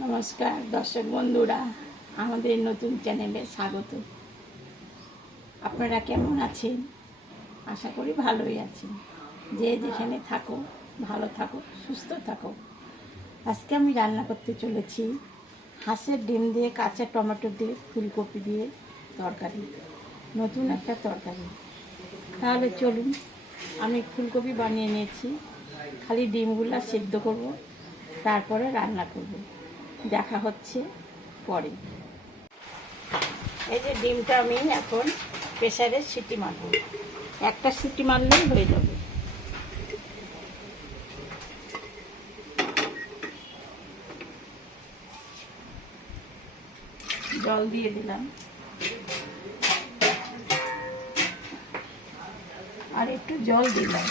নমস্কার, দর্শক বন্ধুরা, আমাদের নতুন চ্যানেলে স্বাগত। আপনারা কেমন আছেন? আশা করি ভালোই আছেন। যে যেখানে থাকো, ভালো থাকো, সুস্থ থাকো। আজকে আমি রান্না করতে চলেছি হাঁসের ডিম দিয়ে কাঁচা টমেটো দিয়ে ফুলকপি দিয়ে তরকারি, নতুন একটা তরকারি। তাহলে চলুন, আমি ফুলকপি বানিয়ে নিয়েছি, খালি ডিমগুলো সিদ্ধ করব, তারপরে রান্না করব। দেখা হচ্ছে পরে। এই যে ডিমটা আমি এখন প্রেসারে সিটি মারব। একটা সিটি মারলেই হয়ে যাবে। জল দিয়ে দিলাম। আর একটু জল দিলাম।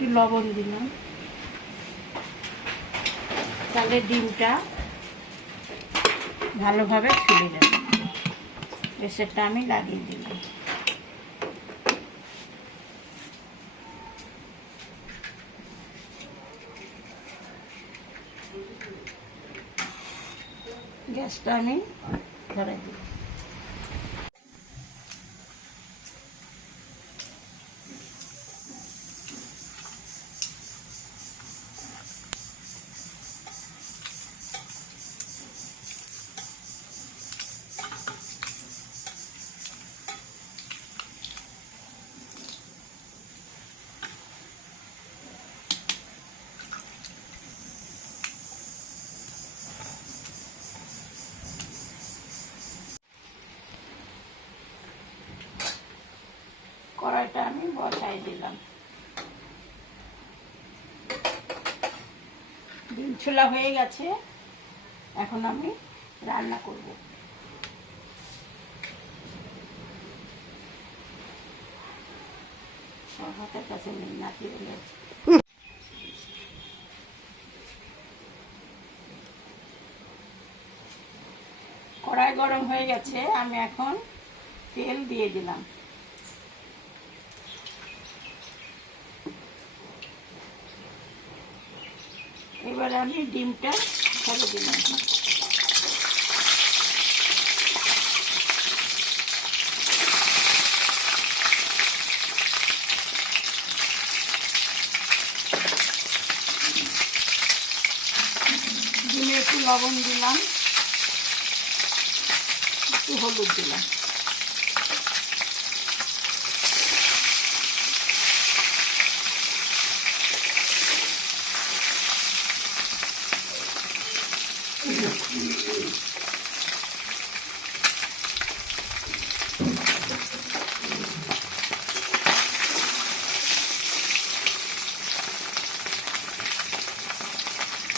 একটু লবণ দিলাম। তাহলে ডিমটা ভালোভাবে ফুলে যাবে। প্রেসারটা আমি লাগিয়ে দিলাম। গ্যাসটা আমি ধরে দিই কড়াইটা আমি বসাই দিলাম। ডিম ছোলা হয়ে গেছে। এখন আমি রান্না করব। হাতের কাছে নেই নাতি বলে কড়াই গরম হয়ে গেছে, আমি এখন তেল দিয়ে দিলাম। আমি ডিমটা ছেড়ে দিলাম। ডিমে একটু লবণ দিলাম একটু হলুদ দিলাম।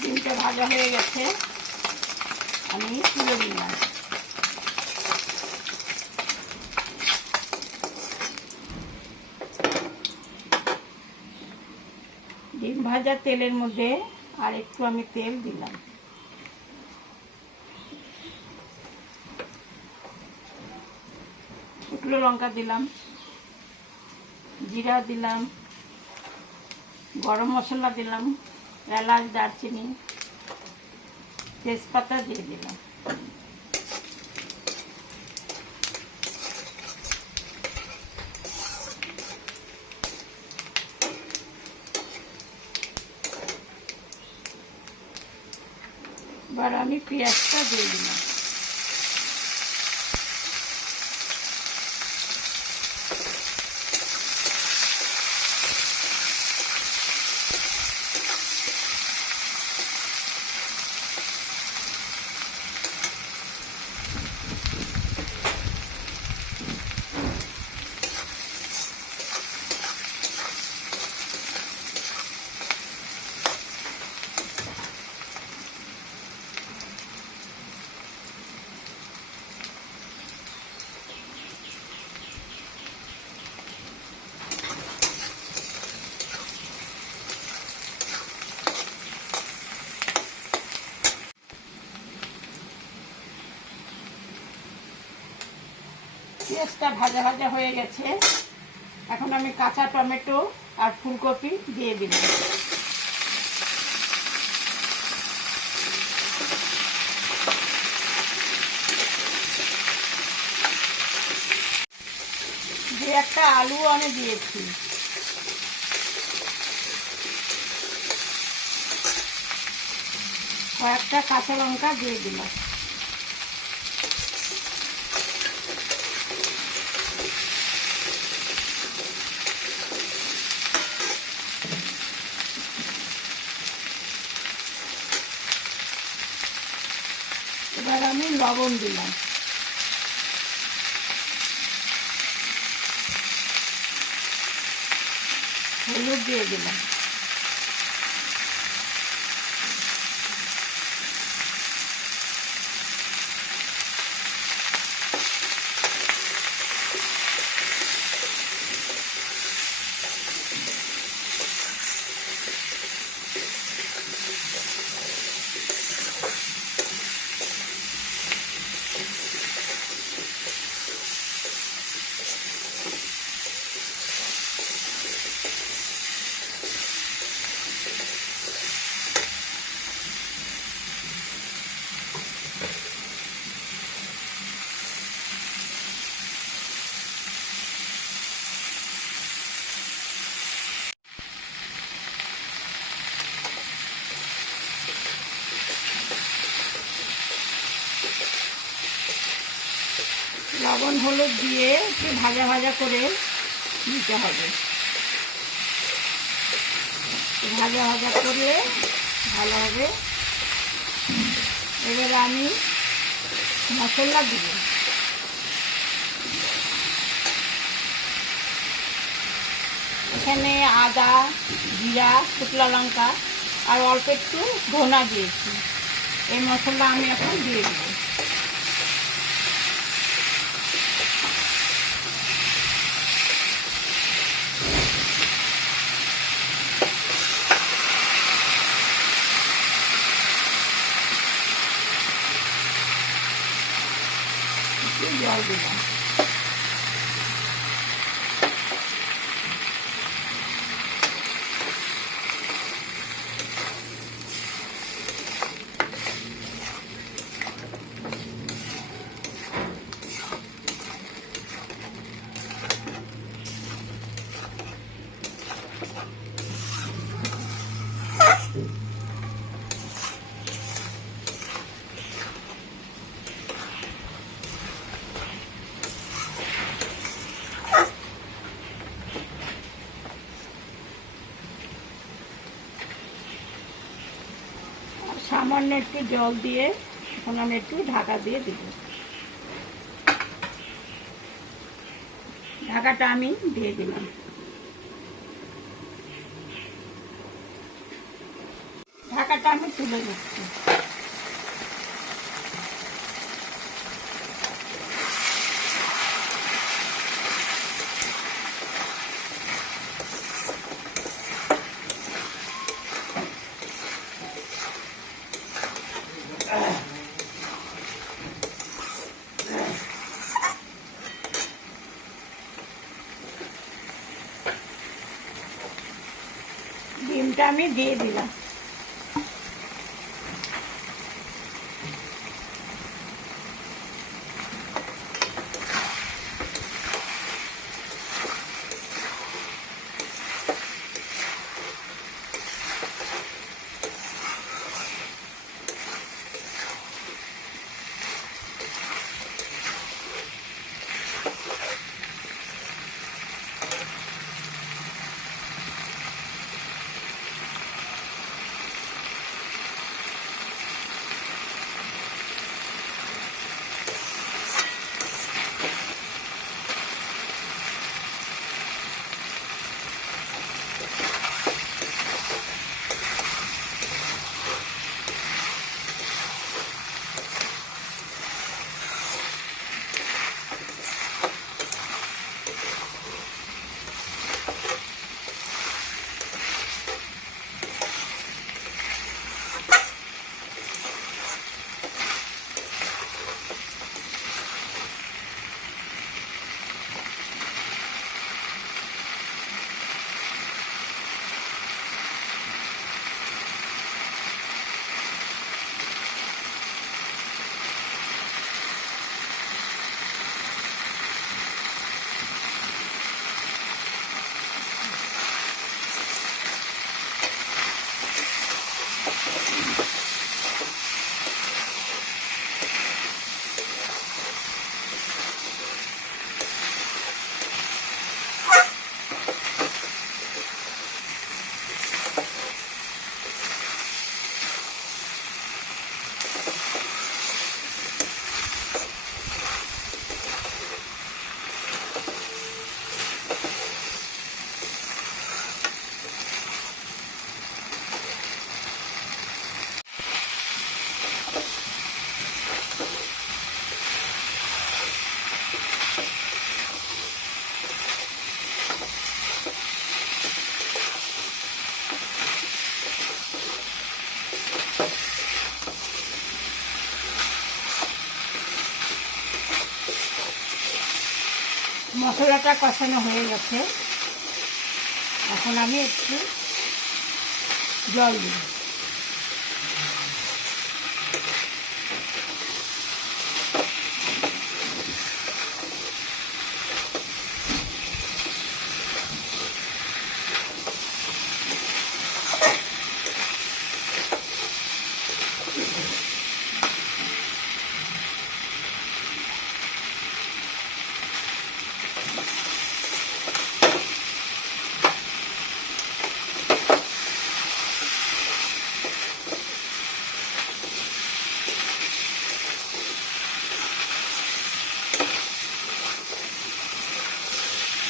ডিমটা ভাজা হয়ে গেছে আমি তুলে নিলাম ডিম ভাজা তেলের মধ্যে আর একটু আমি তেল দিলাম। শুকনো লঙ্কা দিলাম, জিরা দিলাম, গরম মশলা দিলাম, এলাচ, দারচিনি, তেজপাতা দিয়ে দিলাম। এবার আমি পেঁয়াজটা দিয়ে দিলাম পেঁয়াজটা ভাজা ভাজা হয়ে গেছে। এখন আমি কাঁচা টমেটো আর ফুলকপি দিয়ে দিলাম। যে একটা আলু আমি দিয়েছি। কয়েকটা কাঁচা লঙ্কা দিয়ে দিলাম এবার আমি লবণ দিলাম। হলুদ দিয়ে দিলাম। লবণ, হলুদ দিয়ে একটু ভাজা ভাজা করে নিতে হবে। ভাজা ভাজা করলে ভালো হবে। এবার আমি মশলা দিব। এখানে আদা, জিরা শুকলা লঙ্কা আর অল্প একটু ধনা দিয়েছি। এই মশলা আমি এখন দিয়ে দেবো। একটু জল দিলাম আর সামান্য একটু জল দিয়ে এখন আমি একটু ঢাকা দিয়ে দিব। ঢাকাটা আমি দিয়ে দিলাম। ঢাকাটা আমি তুলে দিচ্ছি ডিমটা আমি দিয়ে দিলাম মশলাটা কষানো হয়ে গেছে। এখন আমি একটু জল দিই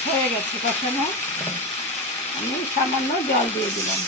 হয়ে গেছে কষানো আমি সামান্য জল দিয়ে দিলাম।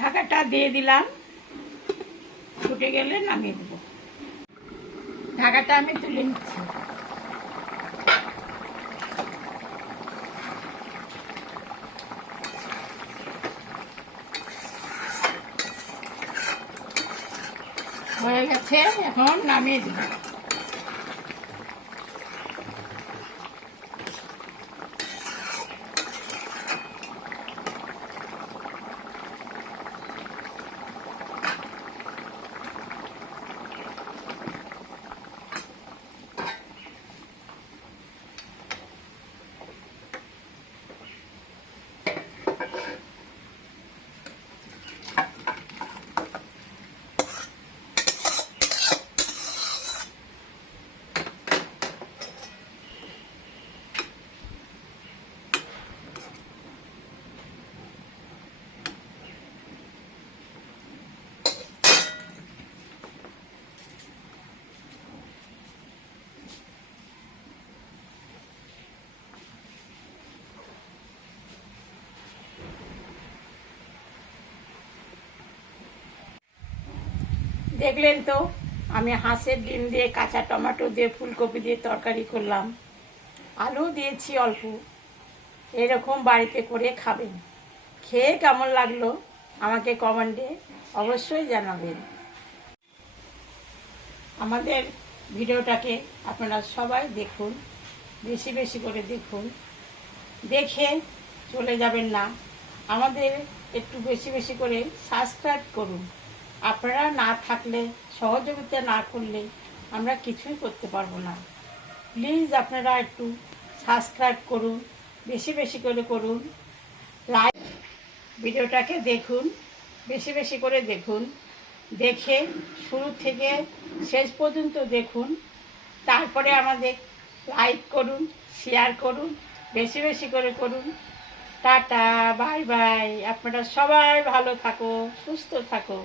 ঢাকাটা দিয়ে দিলাম। ফুটে গেলে নামিয়ে দেবো। ঢাকাটা আমি তুলে নিচ্ছি। হয়ে গেছে, এখন নামিয়ে দেবো। দেখলেন তো, আমি হাঁসের ডিম দিয়ে কাঁচা টমেটো দিয়ে ফুলকপি দিয়ে তরকারি করলাম। আলু দিয়েছি অল্প। এরকম বাড়িতে করে খাবেন। খেয়ে কেমন লাগল আমাকে কমেন্টে অবশ্যই জানাবেন। আমাদের ভিডিওটাকে আপনারা সবাই দেখুন, বেশি বেশি করে দেখুন। দেখে চলে যাবেন না। আমাদের একটু বেশি বেশি করে সাবস্ক্রাইব করুন। আপনারা না থাকলে, সহযোগিতা না করলে আমরা কিছুই করতে পারব না। প্লিজ আপনারা একটু সাবস্ক্রাইব করুন, বেশি বেশি করে করুন, লাইক ভিডিওটাকে দেখুন, বেশি বেশি করে দেখুন, দেখে শুরু থেকে শেষ পর্যন্ত দেখুন, তারপরে আমাদের লাইক করুন, শেয়ার করুন, বেশি বেশি করে করুন। Tata, bye bye. আপনারা সবাই ভালো থাকো, সুস্থ থাকো।